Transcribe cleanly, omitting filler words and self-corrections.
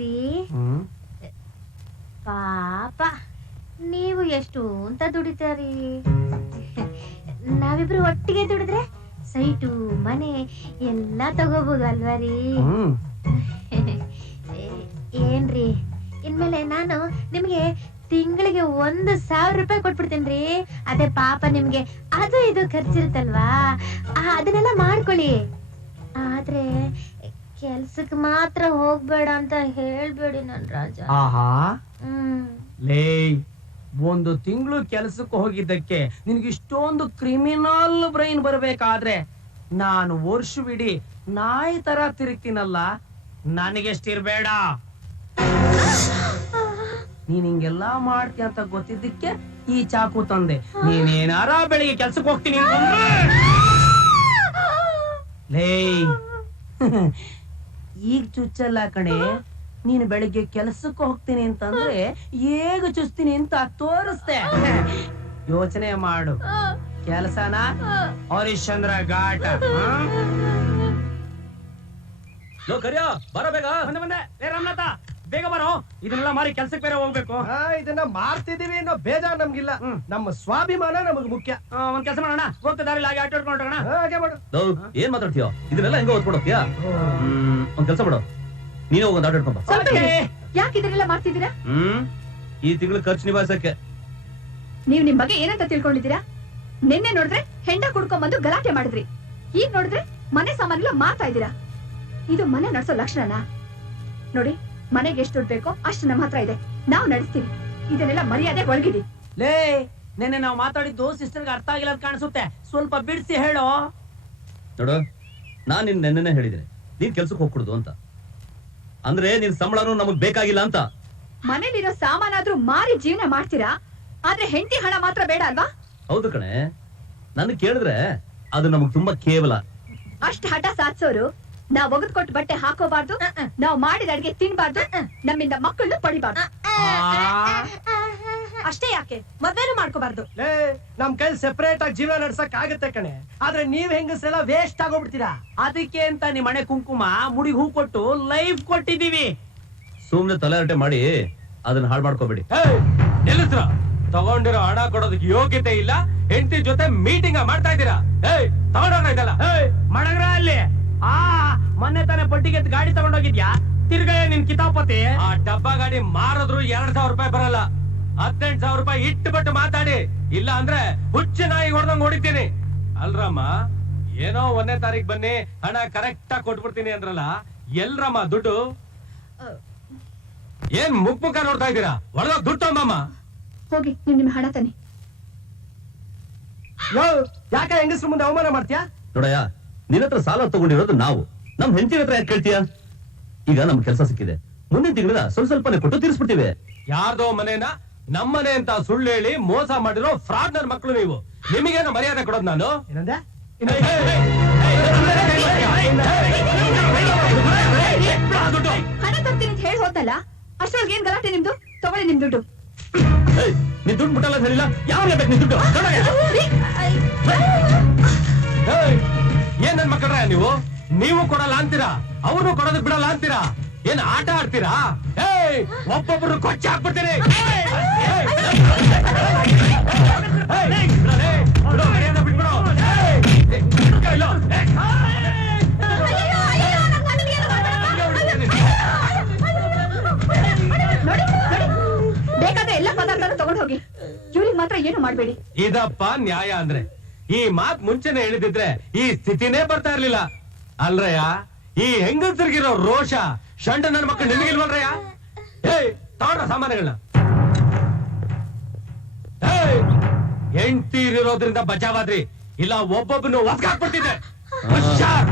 ರೀ ಪಾಪ ನೀವು ಎಷ್ಟು ಅಂತ ದುಡಿತಾರಿ. ನಾವಿಬ್ರು ಒಟ್ಟಿಗೆ ದುಡಿದ್ರೆ ಸೈಟು ಮನೆ ಎಲ್ಲ ತಗೋಬಹುದು ಅಲ್ವಾ ರೀ? ಏನ್ರಿ ಇನ್ಮೇಲೆ ನಾನು ನಿಮ್ಗೆ ತಿಂಗಳಿಗೆ 1,000 ರೂಪಾಯಿ ಕೊಟ್ಬಿಡ್ತೇನ್ರಿ. ಅದೇ ಪಾಪ ನಿಮ್ಗೆ ಅದು ಇದು ಖರ್ಚಿರುತ್ತಲ್ವಾ, ಅದನ್ನೆಲ್ಲ ಮಾಡ್ಕೊಳ್ಳಿ. ಆದ್ರೆ ಕೆಲ್ಸಕ್ ಮಾತ್ರ ಹೋಗ್ಬೇಡ ಅಂತ ಹೇಳ್ಬೇಡಿ ನನ್ ರಾಜ. ಲೇ, ಒಂದು ತಿಂಗಳು ಕೆಲ್ಸಕ್ಕೆ ಹೋಗಿದ್ದಕ್ಕೆ ನಿನ್ಗೆ ಇಷ್ಟೊಂದು ಕ್ರಿಮಿನಲ್ ಬ್ರೈನ್ ಬರ್ಬೇಕಾದ್ರೆ ನಾನು ವರ್ಷವಿಡೀ ನಾಯಿ ತರ ತಿರುಗ್ತೀನಲ್ಲ, ನನಗೆಷ್ಟಿರ್ಬೇಡ. ನೀನ್ ಹಿಂಗೆಲ್ಲಾ ಮಾಡ್ತೀಯ ಅಂತ ಗೊತ್ತಿದ್ದಕ್ಕೆ ಈ ಚಾಕು ತಂದೆ. ನೀನೇನಾರ ಬೆಳಿಗ್ಗೆ ಕೆಲ್ಸಕ್ಕೆ ಹೋಗ್ತೀನಿ ಲೇ, ಈಗ ಚುಚ್ಚಲ್ಲ ಕಣೆ. ನೀನು ಬೆಳಿಗ್ಗೆ ಕೆಲ್ಸಕ್ಕೆ ಹೋಗ್ತೀನಿ ಅಂತಂದ್ರೆ ಹೇಗ ಚುಸ್ತೀನಿ ಅಂತ ತೋರಿಸ್ತೆ. ಯೋಚನೆ ಮಾಡು. ಕೆಲಸನ ಹರಿಶ್ಚಂದ್ರ ಘಾಟ. ಕರಿಯ ಬರ ಬೇಗ. ಬಂದೆ ರಾಮನಾಥ, ಬೇಗ ಬರೋ. ಇದನ್ನೆಲ್ಲ ಮಾರಿ ಕೆಲ್ಸಕ್ಕೆ ಬೇರೆ ಹೋಗ್ಬೇಕು. ಇದನ್ನ ಮಾಡ್ತಿದೀವಿ ಅನ್ನೋ ಬೇಜಾರ್ ನಮ್ಗಿಲ್ಲ. ನಮ್ಮ ಸ್ವಾಭಿಮಾನ ನಮಗ್ ಮುಖ್ಯ. ಒಂದ್ ಕೆಲಸ ಮಾಡೋಣ, ಹೋಗ್ತಾ ದಾರಿಲಿ ಹಾಗೆ ಆಟ ಹೊಡ್ಕೊಂಡೋಣ. ಹಾಗೆ ಮಾಡು. ಏನ್ ಮಾತಾಡ್ತೀಯೋ? ಇದನ್ನೆಲ್ಲ ಹೆಂಗ ಓದ್ಕೊಂಡು ಹೋಗ್ತೀಯಾ? ಒಂದ್ ಕೆಲಸ ಮಾಡು, ನೀನು ಹೋಗೊಂದು ಆಟ ಆಡ್ಕೊಂಬ. ಯಾಕೆ ಇದನ್ನೆಲ್ಲ ಮಾಡ್ತಿದ್ದೀರಾ? ಈ ತಿಂಗಳು ಖರ್ಚು ನಿಭಾಯಿಸಕ್ಕೆ. ನೀವ್ ನಿಮ್ ಬಗ್ಗೆ ಏನಂತ ತಿಳ್ಕೊಂಡಿದ್ದೀರಾ? ನಿನ್ನೆ ನೋಡಿದ್ರೆ ಹೆಂಡ ಕುಡ್ಕೊಂಡ್ ಬಂದು ಗಲಾಟೆ ಮಾಡಿದ್ರಿ, ಈಗ ನೋಡಿದ್ರೆ ಮನೆ ಸಾಮಾನೆಲ್ಲ ಮಾರ್ತಾ ಇದ್ದೀರಾ. ಇದು ಮನೆ ನಡೆಸೋ ಲಕ್ಷಣನಾ? ನೋಡಿ, ಮನೆಗೆ ಎಷ್ಟು ದುಡ್ಡು ಬೇಕೋ ಅಷ್ಟು ನಮ್ಮ ಹತ್ರ ಇದೆ, ನಾವು ನಡೆಸ್ತೀವಿ. ಇದನ್ನೆಲ್ಲ ಮರ್ಯಾದೆ ಒಳಗಿಡಿ. ಲೇ, ನೆನ್ನೆ ನಾವು ಮಾತಾಡಿದ್ದು ಸಿಸ್ಟರ್ಗೆ ಅರ್ಥ ಆಗಿಲ್ಲ ಅಂತ ಕಾಣಿಸುತ್ತೆ. ಸ್ವಲ್ಪ ಬಿಡಿಸಿ ಹೇಳೋ. ನೋಡು, ನಾನ್ ನಿನ್ ನೆನ್ನೆನೆ ಹೇಳಿದ್ರೆ ನೀನ್ ಕೆಲ್ಸಕ್ಕೆ ಹೋಗ್ಕೊಡುದು ಅಂತ. ಅಂದ್ರೆ ನಿನ್ ಸಂಬಳನೂ ನಮಗ್ ಬೇಕಾಗಿಲ್ಲ ಅಂತ. ಮನೇಲಿರೋ ಸಾಮಾನಾದ್ರೂ ಮಾರಿ ಜೀವನ ಮಾಡ್ತೀರಾ, ಆದ್ರೆ ಹೆಂಡತಿ ಹಣ ಮಾತ್ರ ಬೇಡ ಅಲ್ವಾ? ಹೌದು ಕಣೆ, ನನ್ ಕೇಳಿದ್ರೆ ಅದು ನಮಗ್ ತುಂಬಾ ಕೇವಲ. ಅಷ್ಟ್ ಹಠ ಸಾಧಿಸೋರು ನಾವ್ ಒಗದ್ ಕೊಟ್ಟು ಬಟ್ಟೆ ಹಾಕೋಬಾರ್ದು, ನಾವ್ ಮಾಡಿದ ಅಡ್ಗೆ ತಿನ್ಬಾರ್ದು, ನಮ್ಮಿಂದ ಮಕ್ಕಳನ್ನು ಪಡಿಬಾರ್ದು. ಅಷ್ಟೇ ಯಾಕೆ ಮದ್ವೆನೂ ಮಾಡ್ಕೋಬಾರ್ದು. ನಮ್ ಕೈ ಸೆಪರೇಟ್ ಆಗಿ ಜೀವನ ನಡ್ಸಕ್ ಆಗತ್ತೆ ಕಣೆ, ಆದ್ರೆ ನೀವ್ ಹೆಂಗಸ್ರೆಲ್ಲ ವೇಸ್ಟ್ ಆಗೋಗ್ಬಿಡ್ತೀರಾ. ಅದಕ್ಕೆ ಅಂತ ನಿಮ್ ಮನೆ ಕುಂಕುಮ ಮುಡಿ ಹೂ ಕೊಟ್ಟು ಲೈಫ್ ಕೊಟ್ಟಿದೀವಿ. ಸುಮ್ನೆ ತಲೆಹರಟೆ ಮಾಡಿ ಅದನ್ನ ಹಾಳು ಮಾಡ್ಕೋಬೇಡಿ. ನಿಲ್ಲಿಸ್ರ, ತಗೊಂಡಿರೋ ಹಣ ಕೊಡೋದಕ್ಕೆ ಯೋಗ್ಯತೆ ಇಲ್ಲ, ಹೆಂಡತಿ ಜೊತೆ ಮೀಟಿಂಗ್ ಮಾಡ್ತಾ ಇದ್ದೀರಾ. ತಗೊಂಡೋಗ ಇದಲ್ಲ ಮಡಗ್ರ ಅಲ್ಲಿ. ಮೊನ್ನೆ ತಾನೇ ಬಡ್ಡಿಗೆ ಗಾಡಿ ತಗೊಂಡೋಗಿದ್ಯಾ? ತಿರ್ಗಯ್ಯ ನಿನ್ ಕಿತಾಪತಿ. ಆ ಡಬ್ಬಾ ಗಾಡಿ ಮಾರಿದ್ರು 2,000 ರೂಪಾಯಿ ಬರಲ್ಲ. 18,000 ರೂಪಾಯಿ ಇಟ್ಟುಬಿಟ್ಟು ಮಾತಾಡಿ, ಇಲ್ಲ ಅಂದ್ರೆ ಹುಚ್ಚ ನಾಯಿ ಹೊಡೆದಂಗ್ ಹೊಡಿತೀನಿ. ಅಲ್ರಮ್ಮ, ಏನೋ 1ನೇ ತಾರೀಖ್ ಬನ್ನಿ ಹಣ ಕರೆಕ್ಟ್ ಆಗಿ ಕೊಟ್ಬಿಡ್ತೀನಿ ಅಂದ್ರಲ್ಲ, ಎಲ್ರಮ್ಮ ದುಡ್ಡು? ಏನ್ ಮುಖ ನೋಡ್ತಾ ಇದ್ದೀರಾ? ಒಳಗ ದುಡ್ಡು ತಗೊಂಬಮ್ಮ. ಹೋಗಿ ನೀವ್ ನಿಮ್ ಹಣ ತನ್ನಿ. ಯಾಕೆ ಹೆಂಗಸ್ರ ಮುಂದೆ ಅವಮಾನ ಮಾಡ್ತೀಯಾ? ನೋಡಯ್ಯ, ನಿನ್ನ ಹತ್ರ ಸಾಲ ತಗೊಂಡಿರೋದು ನಾವು, ನಮ್ ಹೆಂಡತಿ ಹತ್ರ ಯಾಕೆ ಕೇಳ್ತೀಯ? ಈಗ ನಮ್ ಕೆಲಸ ಸಿಕ್ಕಿದೆ, ಮುಂದಿನ ತಿಂಗಳ ಸ್ವಲ್ಪನೇ ಕೊಟ್ಟು ತೀರಿಸ್ಬಿಡ್ತೀವಿ. ಯಾರ್ದೋ ಮನೇನ ನಮ್ಮನೆ ಅಂತ ಸುಳ್ಳು ಹೇಳಿ ಮೋಸ ಮಾಡಿರೋ ಫ್ರಾಡ್ ನರ್ ಮಕ್ಕಳು ನೀವು. ನಿಮಗೇನು ಮರ್ಯಾದೆ ಕೊಡೋದು ನಾನು? ಏನಂದೆ? ಹಣ ತರ್ತೀನಿ ಅಂತ ಹೇಳಿ ಹೋದಲ್ಲ, ಅಷ್ಟ್ರೊಳಗೆ ಏನ್ ಗಲಾಟೆ ನಿಮ್ದು? ತಗೊಳ್ಳಿ ನಿಮ್ ದುಡ್ಡು. ನೀನ್ ದುಡ್ಡು ಬಿಟ್ಟಲ್ಲ ಹೇಳಿಲ್ಲ, ಯಾವ ಬೇಕು ನಿನ್ ದುಡ್ಡು? ಏನ್ ನನ್ ಮಕ್ಕಳ್ರ ನೀವು? ನೀವು ಕೊಡಲ್ಲ ಅಂತೀರಾ, ಅವನು ಕೊಡೋದಕ್ ಬಿಡಲ್ಲ ಅಂತೀರಾ? ಏನ್ ಆಟ ಆಡ್ತೀರಾ? ಒಬ್ಬೊಬ್ರು ಕೊಚ್ಚಿ ಹಾಕ್ಬಿಡ್ತೀನಿ. ಬೇಕಾದ್ರೆ ಎಲ್ಲ ಪದಾರ್ಥನೂ ತಗೊಂಡು ಹೋಗಿ, ಇವ್ರಿಗೆ ಮಾತ್ರ ಏನು ಮಾಡ್ಬೇಡಿ. ಇದಪ್ಪ ನ್ಯಾಯ ಅಂದ್ರೆ. ಈ ಮಾತ್ ಮುಂಚೆನೆ ಹೇಳಿದಿದ್ರೆ ಈ ಸ್ಥಿತಿನೇ ಬರ್ತಾ ಇರ್ಲಿಲ್ಲ ಅಲ್ರಯ್ಯ. ಈ ಹೆಂಗಸರಿಗಿರೋ ರೋಷ ಶಂಡ ನನ್ನ ಮಕ್ಕಳು ನಿಮಗಿಲ್ವಲ್ರಯ್ಯ? ತಗೊಂಡ್ರ ಸಾಮಾನುಗಳನ್ನ. ಹೆಂಡ್ತೀರಿರೋದ್ರಿಂದ ಬಚಾವಾದ್ರಿ, ಇಲ್ಲ ಒಬ್ಬೊಬ್ಬನು ಒಸ್ಕಾಕ್ಬಿಡ್ತಿದ್ದೆ. ಹುಷಾರ್.